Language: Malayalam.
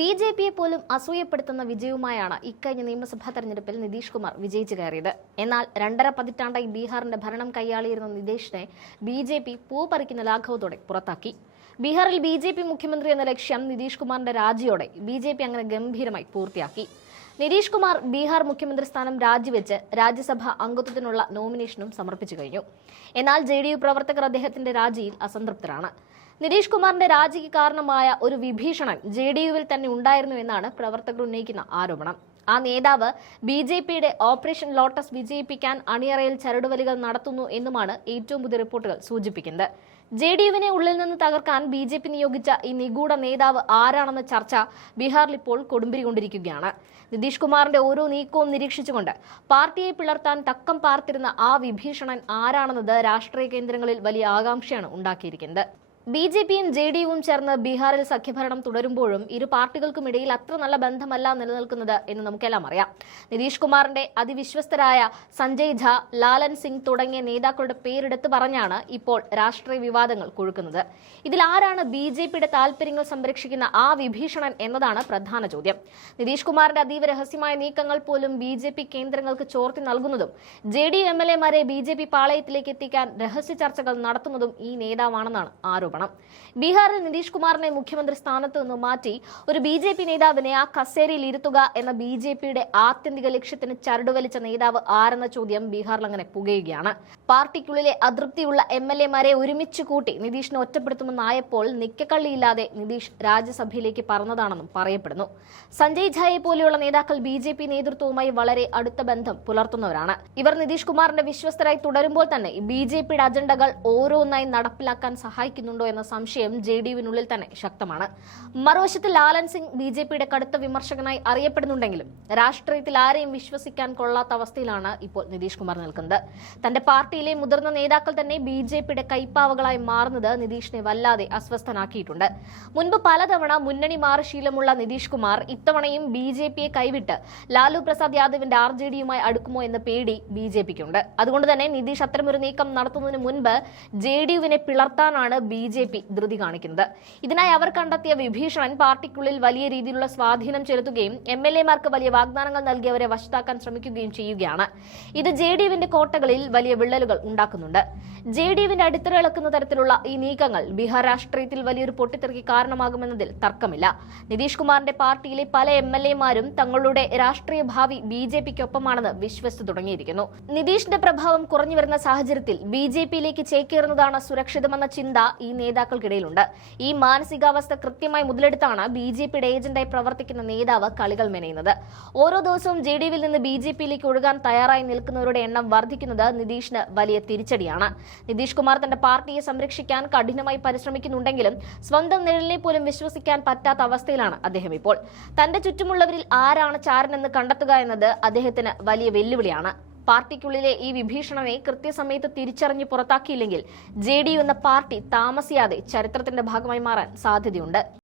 ബി.ജെ.പിയെ പോലും അസൂയപ്പെടുത്തുന്ന വിജയവുമായാണ് ഇക്കഴിഞ്ഞ നിയമസഭാ തെരഞ്ഞെടുപ്പിൽ നിതീഷ് കുമാർ വിജയിച്ചു കയറിയത്. എന്നാൽ 2.5 പതിറ്റാണ്ടായി ബീഹാറിന്റെ ഭരണം കൈയാളിയിരുന്ന നിതീഷിനെ ബി.ജെ.പി പൂപ്പറിക്കുന്ന ലാഘവത്തോടെ പുറത്താക്കി. ബീഹാറിൽ ബി.ജെ.പി മുഖ്യമന്ത്രി എന്ന ലക്ഷ്യം നിതീഷ് കുമാറിന്റെ രാജിയോടെ ബി.ജെ.പി അങ്ങനെ ഗംഭീരമായി പൂർത്തിയാക്കി. നിതീഷ് കുമാർ ബീഹാർ മുഖ്യമന്ത്രി സ്ഥാനം രാജിവെച്ച് രാജ്യസഭാ അംഗത്വത്തിനുള്ള നോമിനേഷനും സമർപ്പിച്ചു കഴിഞ്ഞു. എന്നാൽ ജെ.ഡി.യു പ്രവർത്തകർ അദ്ദേഹത്തിന്റെ രാജിയിൽ അസംതൃപ്തരാണ്. നിതീഷ് കുമാറിന്റെ രാജിക്ക് കാരണമായ ഒരു വിഭീഷണൻ ജെ.ഡി.യുവിൽ തന്നെ ഉണ്ടായിരുന്നു എന്നാണ് പ്രവർത്തകർ ഉന്നയിക്കുന്ന ആരോപണം. ആ നേതാവ് ബി.ജെ.പിയുടെ ഓപ്പറേഷൻ ലോട്ടസ് വിജയിപ്പിക്കാൻ അണിയറയിൽ ചരടുവലികൾ നടത്തുന്നു എന്നുമാണ് ഏറ്റവും പുതിയ റിപ്പോർട്ടുകൾ സൂചിപ്പിക്കുന്നത്. ജെ.ഡി.യുവിനെ ഉള്ളിൽ നിന്ന് തകർക്കാൻ ബി.ജെ.പി നിയോഗിച്ച ഈ നിഗൂഢ നേതാവ് ആരാണെന്ന ചർച്ച ബീഹാറിൽ ഇപ്പോൾ കൊടുമ്പിരി കൊണ്ടിരിക്കുകയാണ്. നിതീഷ് കുമാറിന്റെ ഓരോ നീക്കവും നിരീക്ഷിച്ചുകൊണ്ട് പാർട്ടിയെ പിളർത്താൻ തക്കം പാർത്തിരുന്ന ആ വിഭീഷണൻ ആരാണെന്നത് രാഷ്ട്രീയ കേന്ദ്രങ്ങളിൽ വലിയ ആകാംക്ഷയാണ് ഉണ്ടാക്കിയിരിക്കുന്നത്. ബി.ജെ.പിയും ജെ.ഡി.യുവും ചേർന്ന് ബീഹാറിൽ സഖ്യഭരണം തുടരുമ്പോഴും ഇരു പാർട്ടികൾക്കുമിടയിൽ അത്ര നല്ല ബന്ധമല്ല നിലനിൽക്കുന്നത് എന്ന് നമുക്കെല്ലാം അറിയാം. നിതീഷ് കുമാറിന്റെ അതിവിശ്വസ്തരായ സഞ്ജയ് ഝാ, ലാലൻ സിംഗ് തുടങ്ങിയ നേതാക്കളുടെ പേരെടുത്ത് പറഞ്ഞാണ് ഇപ്പോൾ രാഷ്ട്രീയ വിവാദങ്ങൾ കൊഴുക്കുന്നത്. ഇതിൽ ആരാണ് ബി.ജെ.പിയുടെ താൽപര്യങ്ങൾ സംരക്ഷിക്കുന്ന ആ വിഭീഷണൻ എന്നതാണ് പ്രധാന ചോദ്യം. നിതീഷ് കുമാറിന്റെ അതീവ രഹസ്യമായ നീക്കങ്ങൾ പോലും ബി.ജെ.പി കേന്ദ്രങ്ങൾക്ക് ചോർത്തി നൽകുന്നതും ജെ.ഡി.യു എം.എൽ.എമാരെ ബി.ജെ.പി പാളയത്തിലേക്ക് എത്തിക്കാൻ രഹസ്യ ചർച്ചകൾ നടത്തുന്നതും ഈ നേതാവാണെന്നാണ് ആരോപണം. ബീഹാറിൽ നിതീഷ് കുമാറിനെ മുഖ്യമന്ത്രി സ്ഥാനത്ത് നിന്ന് മാറ്റി ഒരു ബി.ജെ.പി നേതാവിനെ ആ കസേരയിൽ ഇരുത്തുക എന്ന ബി.ജെ.പിയുടെ ആത്യന്തിക ലക്ഷ്യത്തിന് ചരടുവലിച്ച നേതാവ് ആരെന്ന ചോദ്യം ബീഹാറിൽ അങ്ങനെ പുകയുകയാണ്. പാർട്ടിക്കുള്ളിലെ അതൃപ്തിയുള്ള എം.എൽ.എമാരെ ഒരുമിച്ച് കൂട്ടി നിതീഷിനെ ഒറ്റപ്പെടുത്തുമെന്നായപ്പോൾ നിക്കക്കള്ളിയില്ലാതെ നിതീഷ് രാജ്യസഭയിലേക്ക് പറന്നതാണെന്നും പറയപ്പെടുന്നു. സഞ്ജയ് ഝായെ പോലെയുള്ള നേതാക്കൾ ബി.ജെ.പി നേതൃത്വവുമായി വളരെ അടുത്ത ബന്ധം പുലർത്തുന്നവരാണ്. ഇവർ നിതീഷ് കുമാറിന്റെ വിശ്വസ്തരായി തുടരുമ്പോൾ തന്നെ ബി.ജെ.പിയുടെ അജണ്ടകൾ ഓരോന്നായി നടപ്പിലാക്കാൻ സഹായിക്കുന്നുണ്ടോ എന്ന സംശയം ജെ.ഡി.യുവിനുള്ളിൽ തന്നെ ശക്തമാണ്. മറുവശത്ത് ലാലൻ സിംഗ് ബി.ജെ.പിയുടെ കടുത്ത വിമർശകനായി അറിയപ്പെടുന്നുണ്ടെങ്കിലും രാഷ്ട്രീയത്തിൽ ആരെയും വിശ്വസിക്കാൻ കൊള്ളാത്ത അവസ്ഥയിലാണ് ഇപ്പോൾ നിതീഷ് കുമാർ നിൽക്കുന്നത്. തന്റെ പാർട്ടിയിലെ മുതിർന്ന നേതാക്കൾ തന്നെ ബി.ജെ.പിയുടെ കൈപ്പാവകളായി മാറുന്നത് നിതീഷിനെ വല്ലാതെ അസ്വസ്ഥനാക്കിയിട്ടുണ്ട്. മുൻപ് പലതവണ മുന്നണി മാറി ശീലമുള്ള നിതീഷ് കുമാർ ഇത്തവണയും ബി.ജെ.പിയെ കൈവിട്ട് ലാലു പ്രസാദ് യാദവിന്റെ ആർ.ജെ.ഡിയുമായി അടുക്കുമോ എന്ന പേടി ബി.ജെ.പിക്കുണ്ട്. അതുകൊണ്ട് തന്നെ നിതീഷ് അത്തരമൊരു നീക്കം നടത്തുന്നതിന് മുൻപ് ജെ.ഡി.യുവിനെ പിളർത്താനാണ് ബി.ജെ.പി ധൃതി കാണിക്കുന്നത്. ഇതിനായി അവർ കണ്ടെത്തിയ വിഭീഷണൻ പാർട്ടിക്കുള്ളിൽ വലിയ രീതിയിലുള്ള സ്വാധീനം ചെലുത്തുകയും എം.എൽ.എമാർക്ക് വലിയ വാഗ്ദാനങ്ങൾ നൽകി അവരെ വശത്താക്കാൻ ശ്രമിക്കുകയും ചെയ്യുകയാണ്. ഇത് ജെ.ഡി.യുവിന്റെ കോട്ടകളിൽ വലിയ വിള്ളലുകൾ ഉണ്ടാക്കുന്നുണ്ട്. ജെ.ഡി.യുവിന്റെ അടിത്തറ ഇളക്കുന്ന തരത്തിലുള്ള ഈ നീക്കങ്ങൾ ബീഹാർ രാഷ്ട്രീയത്തിൽ വലിയൊരു പൊട്ടിത്തെറിക്ക് കാരണമാകുമെന്നതിൽ തർക്കമില്ല. നിതീഷ് കുമാറിന്റെ പാർട്ടിയിലെ പല എം.എൽ.എമാരും തങ്ങളുടെ രാഷ്ട്രീയ ഭാവി ബി.ജെ.പിക്കൊപ്പമാണെന്ന് വിശ്വസിച്ചു തുടങ്ങിയിരിക്കുന്നു. നിതീഷിന്റെ പ്രഭാവം കുറഞ്ഞു വരുന്ന സാഹചര്യത്തിൽ ബി.ജെ.പിയിലേക്ക് ചേക്കേറുന്നതാണ് സുരക്ഷിതമെന്ന ചിന്ത ഈ നേതാക്കൾക്കിടയിലുണ്ട്. ഈ മാനസികാവസ്ഥ കൃത്യമായി മുതലെടുത്താണ് ബി.ജെ.പിയുടെ ഏജന്റായി പ്രവർത്തിക്കുന്ന നേതാവ് കളികൾ മെനയുന്നത്. ഓരോ ദിവസവും ജെ.ഡി.യുവിൽ നിന്ന് ബി.ജെ.പിയിലേക്ക് ഒഴുകാൻ തയ്യാറായി നിൽക്കുന്നവരുടെ എണ്ണം വർദ്ധിക്കുന്നത് നിതീഷിന് വലിയ തിരിച്ചടിയാണ്. നിതീഷ് കുമാർ തന്റെ പാർട്ടിയെ സംരക്ഷിക്കാൻ കഠിനമായി പരിശ്രമിക്കുന്നുണ്ടെങ്കിലും സ്വന്തം നിഴലിനെ പോലും വിശ്വസിക്കാൻ പറ്റാത്ത അവസ്ഥയിലാണ് അദ്ദേഹം ഇപ്പോൾ. തന്റെ ചുറ്റുമുള്ളവരിൽ ആരാണ് ചാരനെന്ന് കണ്ടെത്തുക എന്നത് അദ്ദേഹത്തിന് വലിയ വെല്ലുവിളിയാണ്. പാർട്ടിക്കുള്ളിലെ ഈ വിഭീഷണനെ കൃത്യസമയത്ത് തിരിച്ചറിഞ്ഞ് പുറത്താക്കിയില്ലെങ്കിൽ ജെ.ഡി.യു എന്ന പാർട്ടി താമസിയാതെ ചരിത്രത്തിന്റെ ഭാഗമായി മാറാൻ സാധ്യതയുണ്ട്.